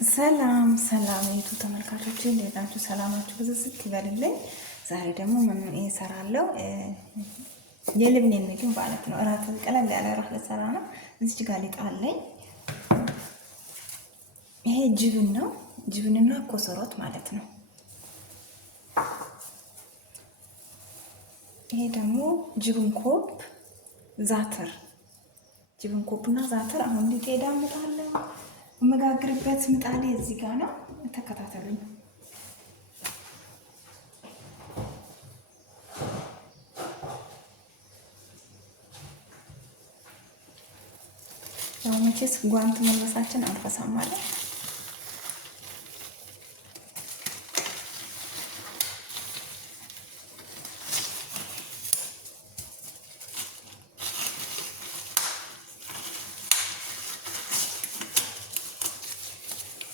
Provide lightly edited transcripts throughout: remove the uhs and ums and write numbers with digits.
ሰላም ሰላም የቱ ተመልካቾች እንዴት ናችሁ? ሰላማችሁ ብዝዝት ይበልልኝ። ዛሬ ደግሞ ምን እሰራለሁ? የልብኔን ምግብ ማለት ነው። እራት ቀለል ያለ እራት ልሰራ ነው። እዚች ጋር ሊጥ አለኝ። ይሄ ጅብን ነው። ጅብንና ኮሰሮት ማለት ነው። ይሄ ደግሞ ጅብን ኮፕ ዛተር፣ ጅብን ኮፕና ዛተር። አሁን ሊጤ ዳምጣለሁ። መጋግርበት ምጣዴ እዚህ ጋር ነው። ተከታተሉኝ። ያው መቼስ ጓንት መልበሳችን አንፈሳም ማለት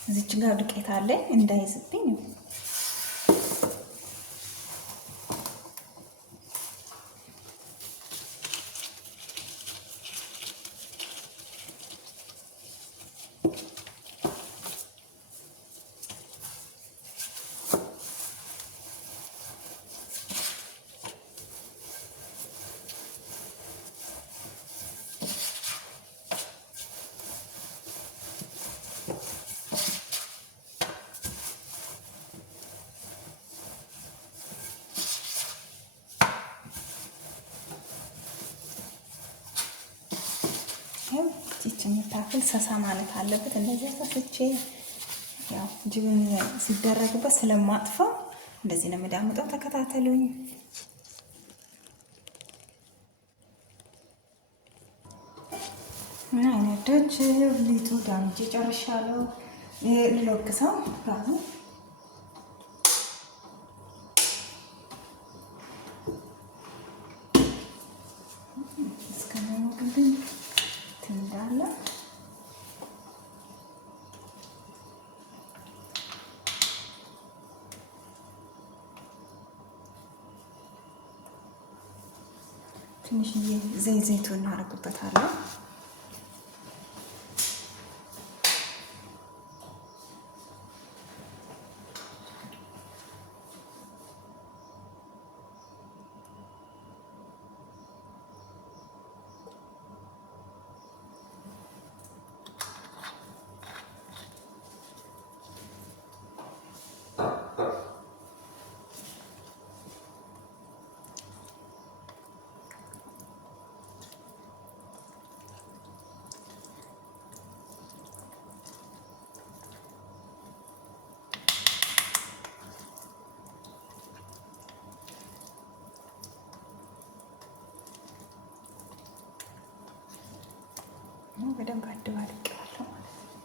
እዚች ጋር ዱቄት አለኝ እንዳይዝብኝ። ይህችን የምታክል ሰሳ ማለት አለበት። እንደዚህ ሰፍቼ ያው ጅብን ሲደረግበት ስለማጥፋው እንደዚህ ነው የምዳምጠው። ተከታተሉኝ። እና አይነቶች ሊጡ ዳምጬ ጨርሻለሁ። ልለግሰው ጋር እስከሚሞቅብኝ እንዳለ ትንሽዬ ዘይቱን እናደርግበታለን። በደንብ አደባልቄዋለሁ ማለት ነው።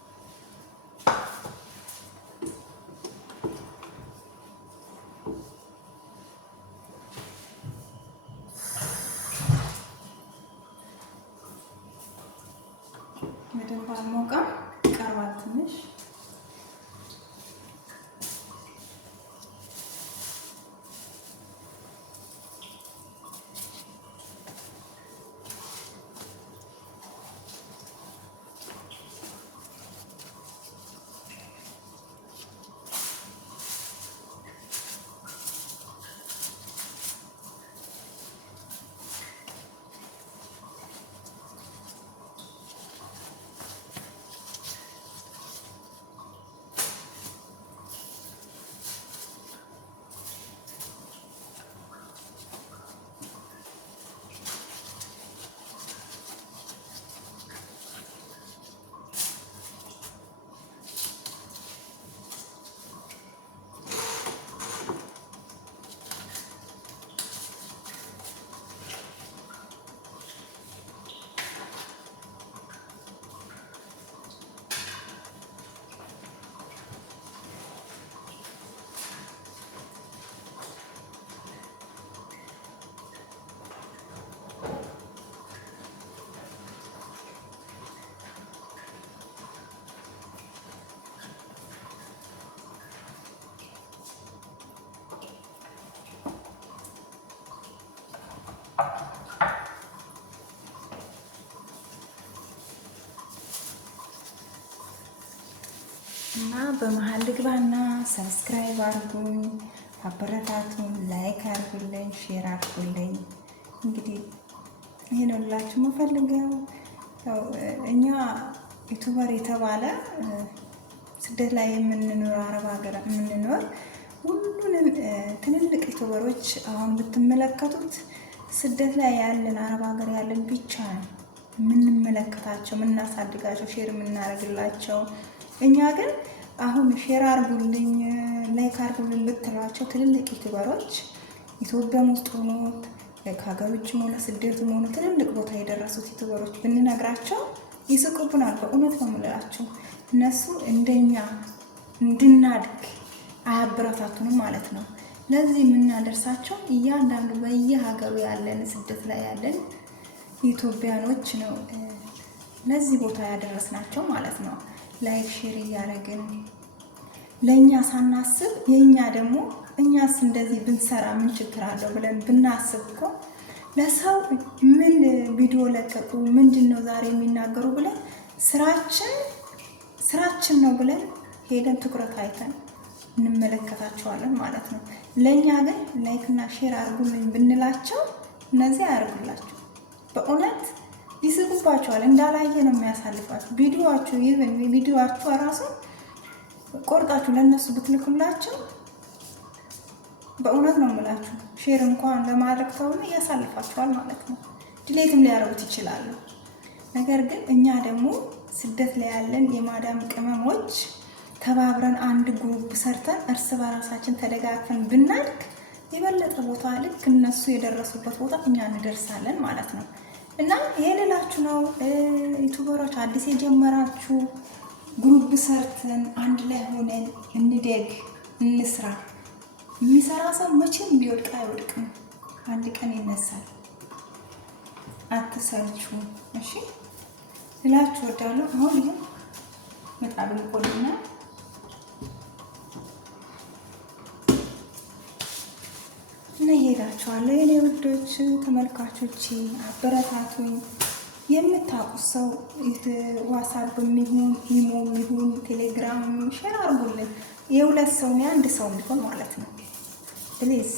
በደንብ አልሞቀም፣ ቀርቧል ትንሽ። እና በመሀል ልግባና ሰብስክራይብ አድርጉኝ፣ አበረታቱን፣ ላይክ አድርጉልኝ፣ ሼር አድርጉልኝ። እንግዲህ ይሄ ነው ልላችሁ የምፈልገው። እኛ ዩቱበር የተባለ ስደት ላይ የምንኖር አረብ ሀገር የምንኖር ሁሉንም ትልልቅ ዩቱበሮች አሁን ብትመለከቱት ስደት ላይ ያለን አረብ ሀገር ያለን ብቻ ነው የምንመለከታቸው፣ የምናሳድጋቸው፣ ሼር የምናደርግላቸው። እኛ ግን አሁን ሼር አርጉልኝ ላይክ አርጉልኝ ብትሏቸው ትልልቅ ዩቱበሮች ኢትዮጵያም ውስጥ ሆኖ ከሀገር ውጭም ሆነ ስደትም ሆኖ ትልልቅ ቦታ የደረሱት ዩቱበሮች ብንነግራቸው ይስቁብናል። በእውነት ነው የምንላቸው። እነሱ እንደኛ እንድናድግ አያበረታቱንም ማለት ነው። ለዚህ የምናደርሳቸው እያንዳንዱ በየሀገሩ ያለን ስደት ላይ ያለን ኢትዮጵያኖች ነው ለዚህ ቦታ ያደረስናቸው ማለት ነው። ላይክ ሼር እያደረግን ለእኛ ሳናስብ የእኛ ደግሞ እኛስ እንደዚህ ብንሰራ ምን ችግር አለው ብለን ብናስብ እኮ ለሰው ምን ቪዲዮ ለቀቁ ምንድን ነው ዛሬ የሚናገሩ ብለን ስራችን ነው ብለን ሄደን ትኩረት አይተን እንመለከታቸዋለን ማለት ነው። ለእኛ ግን ላይክና ሼር አድርጉልኝ ብንላቸው እነዚህ አያርጉላቸው። በእውነት ይስቁባቸዋል። እንዳላየ ነው የሚያሳልፏቸው። ቪዲዮዋችሁ ራሱ ቆርጣችሁ ለእነሱ ብትልኩላቸው በእውነት ነው የምላችሁ ሼር እንኳን ለማድረግ ተውና ያሳልፋቸዋል ማለት ነው። ድሌትም ሊያደርጉት ይችላሉ። ነገር ግን እኛ ደግሞ ስደት ላይ ያለን የማዳም ቅመሞች ተባብረን አንድ ግሩፕ ሰርተን እርስ በራሳችን ተደጋግፈን ብናድግ የበለጠ ቦታ ልክ እነሱ የደረሱበት ቦታ እኛ እንደርሳለን ማለት ነው። እና ይሄ ልላችሁ ነው ዩቱበሮች፣ አዲስ የጀመራችሁ ግሩፕ ሰርተን አንድ ላይ ሆነን እንደግ፣ እንስራ። የሚሰራ ሰው መቼም ቢወድቅ አይወድቅም፣ አንድ ቀን ይነሳል። አትሰልቹ። እሺ ልላችሁ እወዳለሁ። አሁን ይሄ ምጣዱ ቆልና እና ይሄዳችኋለሁ የኔ ውዶች ተመልካቾቼ፣ አበረታቱኝ። የምታውቁት ሰው ዋትስአፕ የሚሆን ኢሞ የሚሆን ቴሌግራም ሼር አድርጉልን። የሁለት ሰው የአንድ ሰው ቢሆን ማለት ነው ፕሊዝ።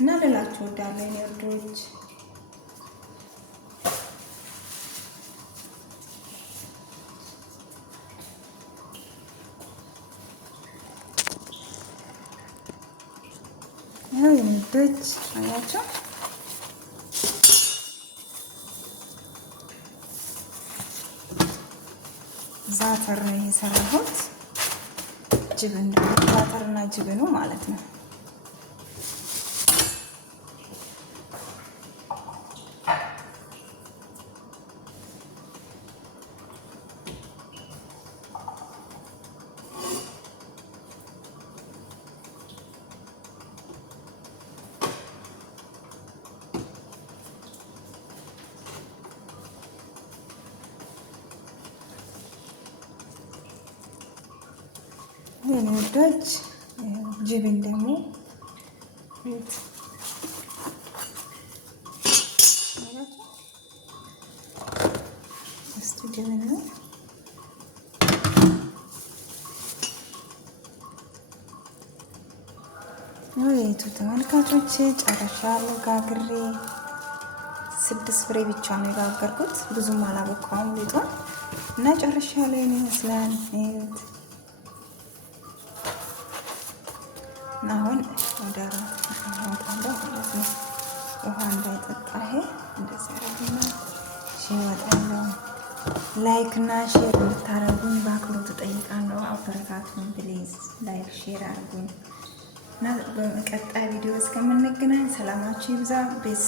እና ልላችሁ እወዳለሁ የኔ ውዶች። ያው የምዶች አያቸው ዛተር ነው የሰራሁት። ጅብን ዛተርና ጅብኑ ማለት ነው። የኔ ውዶች ጅብን ደግሞ እስቲ ጅብን ነው ወይቱ ተመልካቾቼ ጨርሻለሁ ጋግሬ። 6 ፍሬ ብቻ ነው የጋገርኩት፣ ብዙም አላቦካውም ሊጡን እና ጨርሻለሁ። የኔ ይመስላል እዩት። አሁን ወደ አወጣለሁ ማለት ነው። ውሃ እንዳይጠጣ ይሄ እንደዚህ አረግና ሲወጣለሁ። ላይክ እና ሼር እንድታረጉኝ በአክብሮት እጠይቃለሁ። አበረታቱኝ ፕሊዝ፣ ላይክ ሼር አድርጉኝ እና በቀጣይ ቪዲዮ እስከምንገናኝ ሰላማችሁ ይብዛ። ቤስ